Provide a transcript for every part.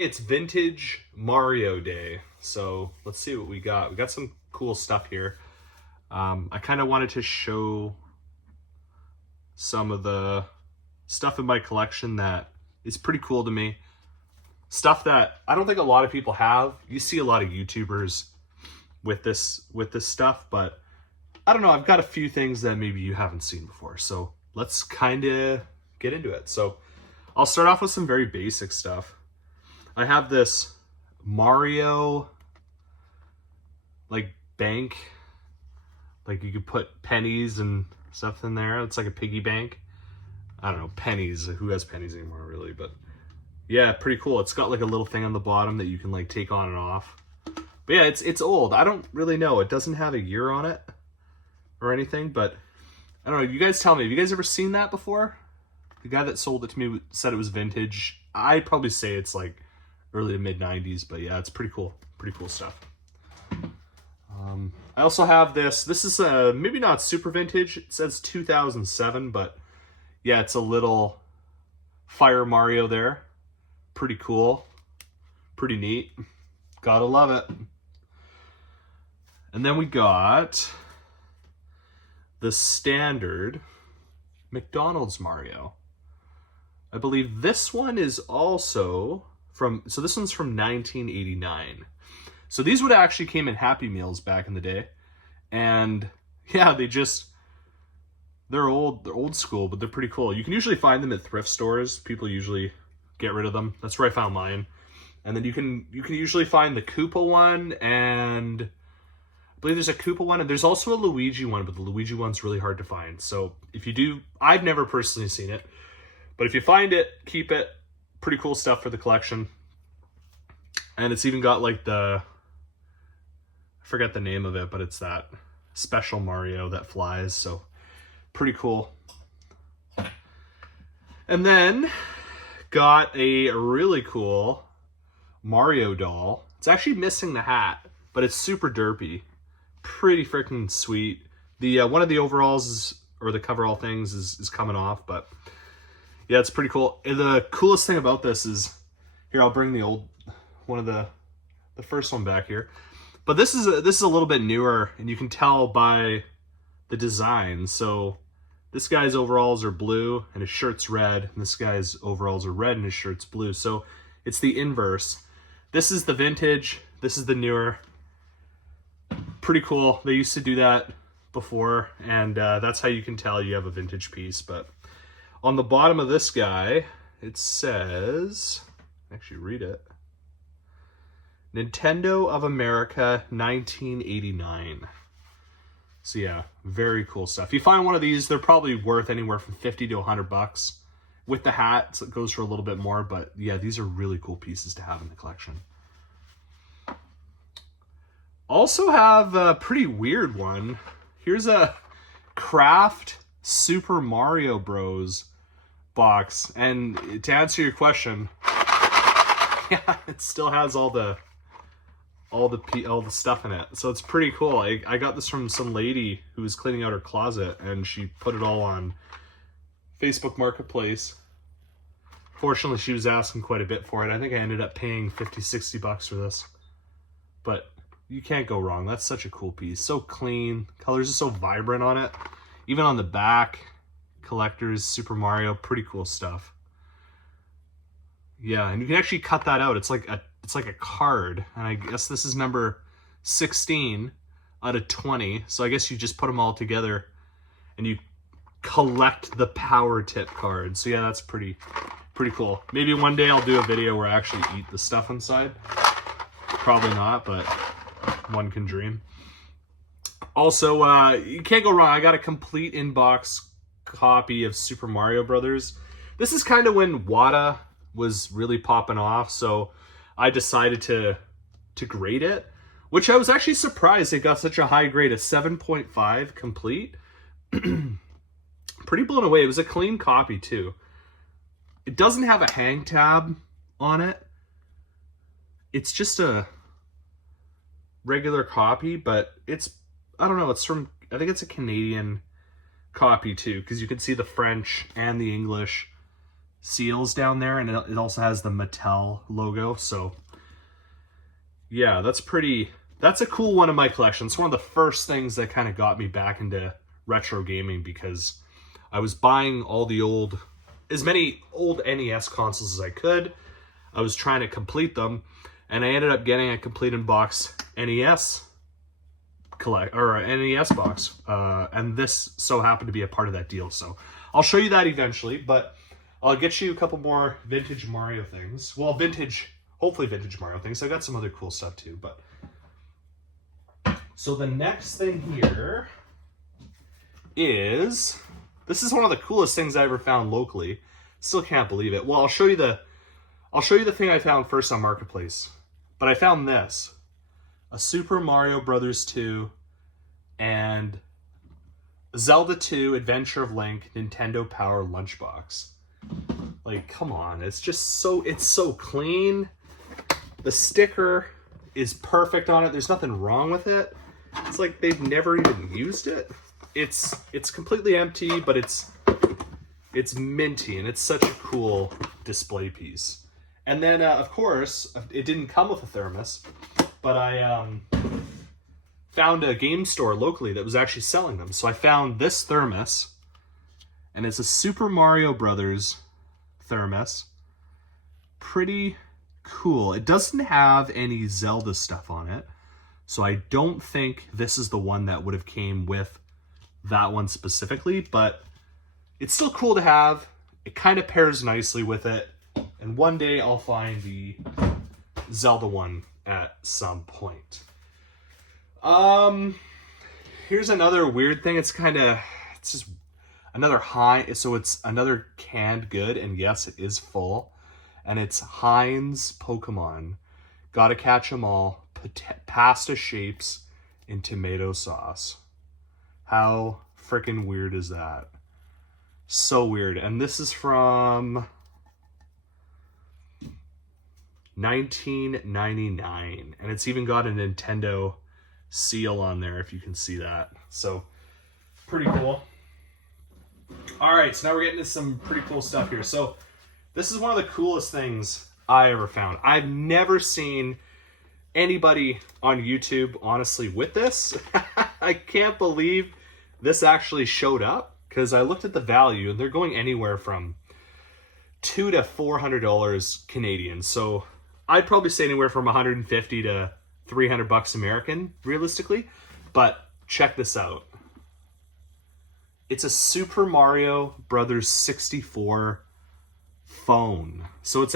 It's vintage Mario Day, so let's see what we got. We got some cool stuff here. I kind of wanted to show some of the stuff in my collection that is pretty cool to me. Stuff that I don't think a lot of people have. You see a lot of YouTubers with this stuff, but I don't know. I've got a few things that maybe you haven't seen before, so let's kind of get into it. So I'll start off with some very basic stuff. I have this Mario like bank, like you could put pennies and stuff in there. It's like a piggy bank. I don't know, pennies. Who has pennies anymore, really? But yeah, pretty cool. It's got like a little thing on the bottom that you can like take on and off. But yeah, it's old. I don't really know. It doesn't have a year on it or anything, but I don't know. You guys tell me. Have you guys ever seen that before? The guy that sold it to me said it was vintage. I'd probably say it's like early to mid 90s, but yeah, it's pretty cool. Pretty cool stuff. I also have this. This is maybe not super vintage. It says 2007, but yeah, it's a little Fire Mario there. Pretty cool. Pretty neat. Gotta love it. And then we got the standard McDonald's Mario. I believe this one is also so this one's from 1989. So these would actually came in Happy Meals back in the day. And yeah, they're old school, but they're pretty cool. You can usually find them at thrift stores. People usually get rid of them. That's where I found mine. And then you can usually find the Koopa one, and I believe there's a Koopa one, and there's also a Luigi one, but the Luigi one's really hard to find. So if you do, I've never personally seen it, but if you find it, keep it. Pretty cool stuff for the collection. And it's even got like I forget the name of it, but it's that special Mario that flies. So pretty cool. And then got a really cool Mario doll. It's actually missing the hat, but it's super derpy. Pretty freaking sweet. The one of the overalls or the coverall things is coming off, but yeah, it's pretty cool. And the coolest thing about this is, here, I'll bring the old one of the first one back here. But this is a little bit newer, and you can tell by the design. So this guy's overalls are blue and his shirt's red, and this guy's overalls are red and his shirt's blue. So it's the inverse. This is the vintage, this is the newer. Pretty cool. They used to do that before, and that's how you can tell you have a vintage piece. But on the bottom of this guy, it says, actually read it, Nintendo of America 1989. So yeah, very cool stuff. If you find one of these, they're probably worth anywhere from 50 to 100 bucks. With the hat, so it goes for a little bit more, but yeah, these are really cool pieces to have in the collection. Also have a pretty weird one. Here's a Craft Super Mario Bros. Box, and to answer your question, yeah, it still has all the stuff in it, so it's pretty cool. I got this from some lady who was cleaning out her closet, and she put it all on Facebook Marketplace. Fortunately, she was asking quite a bit for it. I think I ended up paying 50-60 bucks for this, but you can't go wrong. That's such a cool piece. So clean, colors are so vibrant on it. Even on the back, collectors, Super Mario, pretty cool stuff. Yeah, and you can actually cut that out. It's like a card, and I guess this is number 16 out of 20. So I guess you just put them all together and you collect the power tip cards. So yeah, that's pretty cool. Maybe one day I'll do a video where I actually eat the stuff inside. Probably not, but one can dream. Also, you can't go wrong. I got a complete in-box copy of Super Mario Brothers. This is kind of when Wata was really popping off, so I decided to grade it, which I was actually surprised it got such a high grade, a 7.5 complete. Pretty blown away. It was a clean copy too. It doesn't have a hang tab on it. It's just a regular copy, but I don't know, I think it's a Canadian copy too, because you can see the French and the English seals down there, and it also has the Mattel logo. So yeah, that's a cool one in my collection. It's one of the first things that kind of got me back into retro gaming, because I was buying as many old NES consoles as I could. I was trying to complete them, and I ended up getting a complete in box NES NES box, and this so happened to be a part of that deal. So I'll show you that eventually, but I'll get you a couple more vintage Mario things. Well, hopefully vintage Mario things. I got some other cool stuff too, but so the next thing here is, this is one of the coolest things I ever found locally. Still can't believe it. Well, I'll show you the thing I found first on Marketplace. But I found this, a Super Mario Brothers 2 and Zelda 2 Adventure of Link Nintendo Power Lunchbox. Like, come on, it's so clean. The sticker is perfect on it. There's nothing wrong with it. It's like they've never even used it. It's completely empty, but it's minty, and it's such a cool display piece. And then, of course, it didn't come with a thermos, but I found a game store locally that was actually selling them. So I found this thermos, and it's a Super Mario Brothers thermos. Pretty cool. It doesn't have any Zelda stuff on it, so I don't think this is the one that would have came with that one specifically, but it's still cool to have. It kind of pairs nicely with it, and one day I'll find the Zelda one at some point. Here's another weird thing. It's just another so it's another canned good, and yes, it is full, and it's Heinz Pokemon. Gotta catch 'em all. Pasta shapes in tomato sauce. How freaking weird is that? So weird. And this is from 1999, and it's even got a Nintendo seal on there, if you can see that. So pretty cool. All right, so now we're getting to some pretty cool stuff here. So this is one of the coolest things I ever found. I've never seen anybody on YouTube, honestly, with this. I can't believe this actually showed up, because I looked at the value, and they're going anywhere from $200 to $400 Canadian. So I'd probably say anywhere from 150 to 300 bucks American, realistically. But check this out. It's a Super Mario Brothers 64 phone. So it's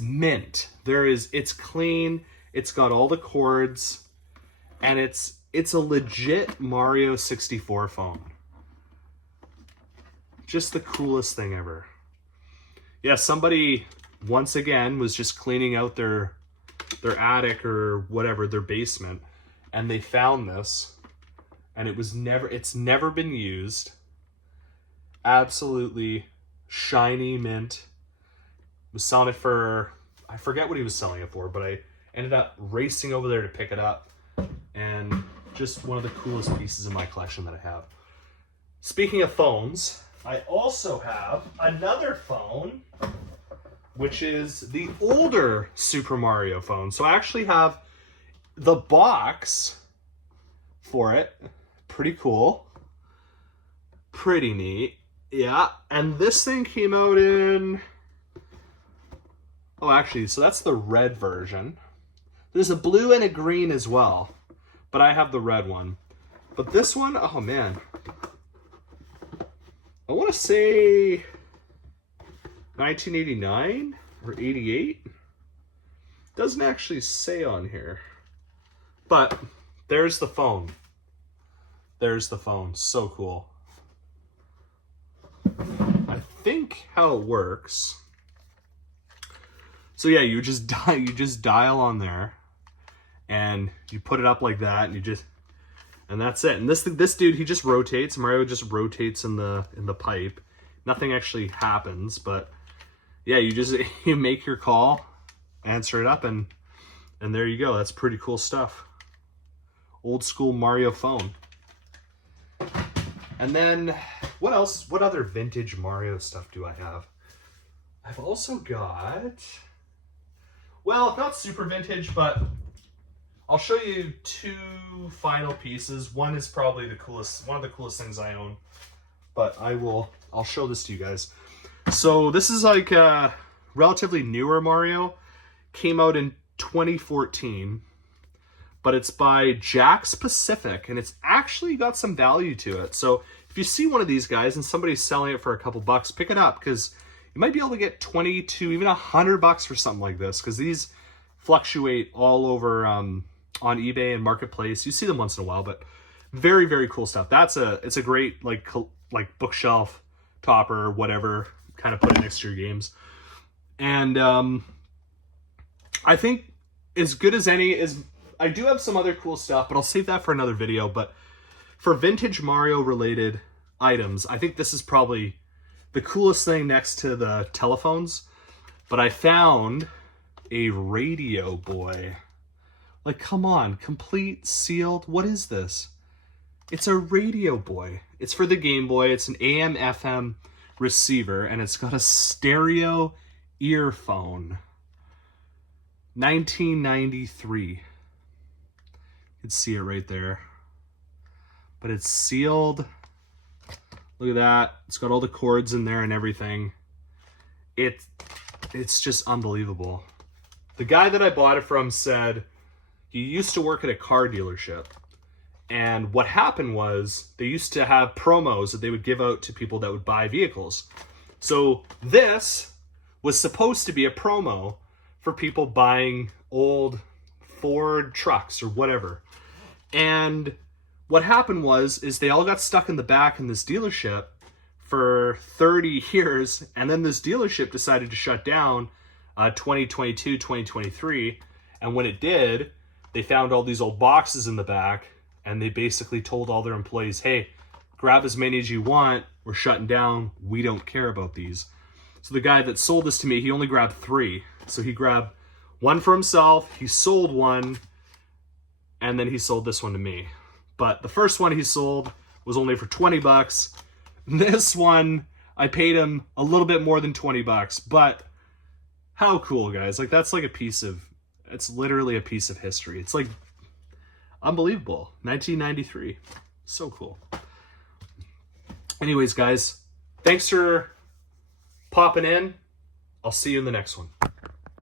mint. It's clean. It's got all the cords, and it's a legit Mario 64 phone. Just the coolest thing ever. Yeah, somebody once again was just cleaning out their attic or whatever, their basement, and they found this, and it's never been used. Absolutely shiny mint. Was selling it for, I forget what he was selling it for, but I ended up racing over there to pick it up, and just one of the coolest pieces in my collection that I have. Speaking of phones, I also have another phone, which is the older Super Mario phone. So I actually have the box for it. Pretty cool. Pretty neat. Yeah, and this thing came out in... Oh, actually, so that's the red version. There's a blue and a green as well, but I have the red one. But this one, oh man, I want to say 1989 or 88. Doesn't actually say on here, but there's the phone. There's the phone. So cool. I think how it works. So yeah, you just dial on there, and you put it up like that, and that's it. And this dude, he just rotates. Mario just rotates in the pipe. Nothing actually happens, but yeah, you make your call, answer it up, and there you go. That's pretty cool stuff. Old school Mario phone. And then what else? What other vintage Mario stuff do I have? I've also got, well, not super vintage, but I'll show you two final pieces. One is probably the coolest, one of the coolest things I own, but I'll show this to you guys. So this is like a relatively newer Mario, came out in 2014, but it's by Jack's Pacific, and it's actually got some value to it. So if you see one of these guys and somebody's selling it for a couple bucks, pick it up, because you might be able to get 20 to even $100 for something like this, because these fluctuate all over on eBay and Marketplace. You see them once in a while, but very, very cool stuff. It's a great like bookshelf topper or whatever, kind of put it next to your games. And I think as good as any is, I do have some other cool stuff, but I'll save that for another video. But for vintage Mario related items, I think this is probably the coolest thing next to the telephones. But I found a radio boy. Like, come on, complete, sealed. What is this? It's a radio boy. It's for the Game Boy. It's an AM FM receiver, and it's got a stereo earphone. 1993. You can see it right there. But it's sealed. Look at that. It's got all the cords in there and everything. It's just unbelievable. The guy that I bought it from said he used to work at a car dealership. And what happened was they used to have promos that they would give out to people that would buy vehicles. So this was supposed to be a promo for people buying old Ford trucks or whatever. And what happened is they all got stuck in the back in this dealership for 30 years. And then this dealership decided to shut down 2022, 2023. And when it did, they found all these old boxes in the back, and they basically told all their employees, hey, grab as many as you want. We're shutting down. We don't care about these. So the guy that sold this to me, he only grabbed 3. So he grabbed one for himself, he sold one, and then he sold this one to me. But the first one he sold was only for 20 bucks. This one, I paid him a little bit more than 20 bucks. But how cool, guys. Like, that's like it's literally a piece of history. It's like unbelievable. 1993. So cool. Anyways, guys, thanks for popping in. I'll see you in the next one.